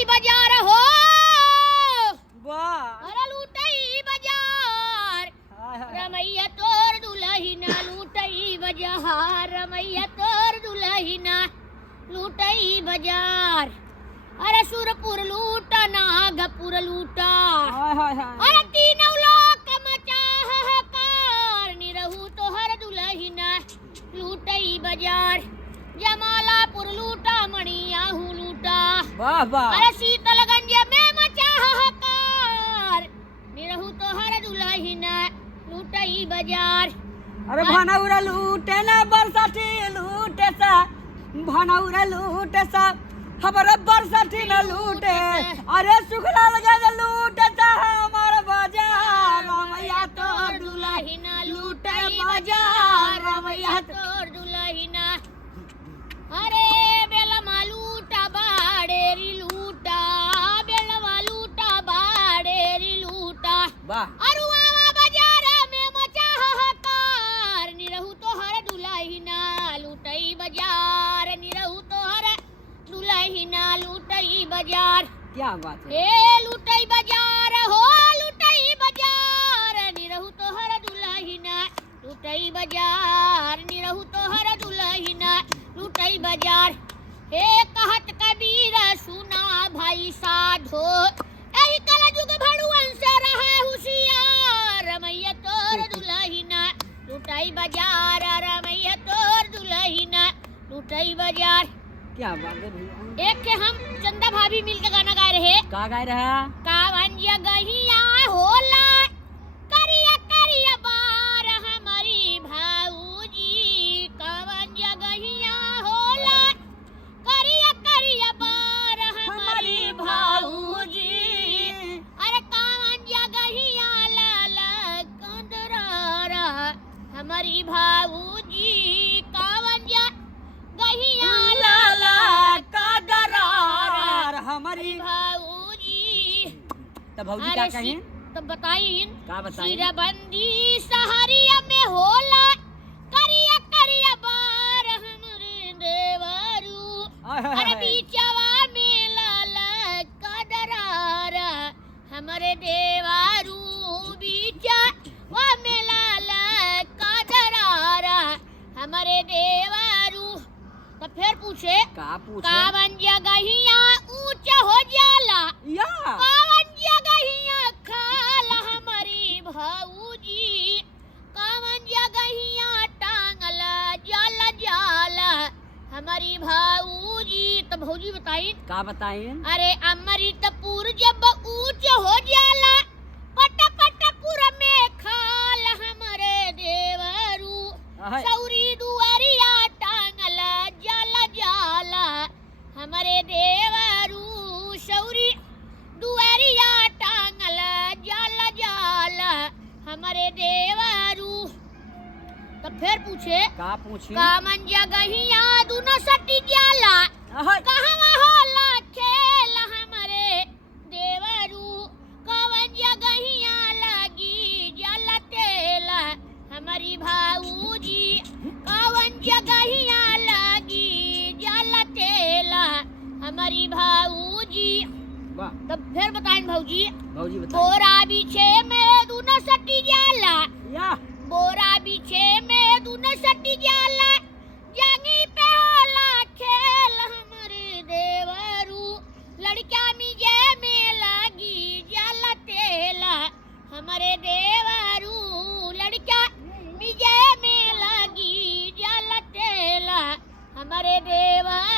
लूटई बाजार हो, वाह अरे लूटई बाजार, रमैया तोर दुल्हनिया लूटई बाजार, रमैया तोर दुल्हनिया लूटई बाजार। अरे सुरपुर लूटा नागपुर लूटा, अरे तीनों लोक मचा हाहाकार, निरहु तोहर दुल्हनिया लूटई बाजार। जमालापुर लूटा मणियाहू लूटा, वाह वाह। अरे शीतलगंज में मचा हाहाकार, निरहु तोहर दुल्हनिया लूटई बाजार। अरे भानौरा लूटे ना बरसाती लूटे सा, भानौरा लूटे सा हमारा बरसाती न लूटे, अरे सुखला लगा लूटे सा हमारा बाजार, रमैया तोर दुल्हनिया लूटे बाजार, रमैया तोर दुल्हनिया। अरे बेलमा लूटा बाड़ेरी लूटा, बेलमा लूटा बाड़ेरी लूटा, वाह। अरुआवा बाजार में मचा हाहाकार, निरहु तोहर दुल्हनिया लूटई बाजार, निरहु तोहर दुल्हनिया लूटई बाजार। क्या बात है। ए लूटई बाजार हो, लूटई बाजार, निरहु तोहर दुल्हनिया लूटई बाजार, निरहु तोहर दुल्हनिया लूटई बाजार। हे कहत कबीर सुना भाई साधो, एही कलयुग भड़ुअन से रहे होशियार, रमैया तोर दुल्हनिया लूटई बाजार, रमैया तोर दुल्हनिया लूटई बाजार। क्या बात है भैया। एक के हम चंदा भाभी मिल के गाना गा रहे। का गाय रहा। कावन जगहिया होला, करिया करिया बार हमारी भाऊजी, कावन जगहिया होला, करिया करिया बार हमारी भाऊजी। अरे कावन जगहिया लाला कंदरारा हमारी भाऊजी, कावन जगहिया लाला कादरार हमारी भाऊजी। तब भौजी क्या कहें। तब बताइन का बताइन। सिरबंदी सहरिया में होला, करिया करिया बार हमरे देवरू, अरे बीचवा में लाला कादरारा हमारे देवरू, बीचवा में लाला कादरारा हमारे देवरू। तो फिर पूछे का पूछे। कावन जगहिया ऊंचा हो जाला, या कावन जगहिया खाला हमारी भाऊजी, कावन जगहिया टांगला जाला जाला हमारी भाऊजी। तो भौजी बताई का बताइन। अरे अमृतपुर जब ऊंच हो जाला, पट पटपुर में खाल हमारे देवरू, सौरी दुआरिया टांगला जाला जाला हमारे देवरू, सौरी दुआरिया टांगला जाला जाला हमारे देवरू। तो फिर पूछे का पूछी। कामन जगहिया दोनों सटी जाला, कहवा होला खेल हमारे देवरू, कावन जगहिया लगी जाला तेला हमारी भाऊजी, कावन जगहिया लगी जाला तेला हमारी भाऊजी। वाह। तब फिर बताएं भौजी। भौजी बताइए। बोरा बिछे में दोनों सटी जाला, या बोरा बिछे में दोनों सटी जाला, जंगी पे होला खेल हमारे देवरू, लड़का मिजे में लगी जाला तेला हमारे देवरू, लड़का मिजे में लगी जाला तेला हमारे देवरू।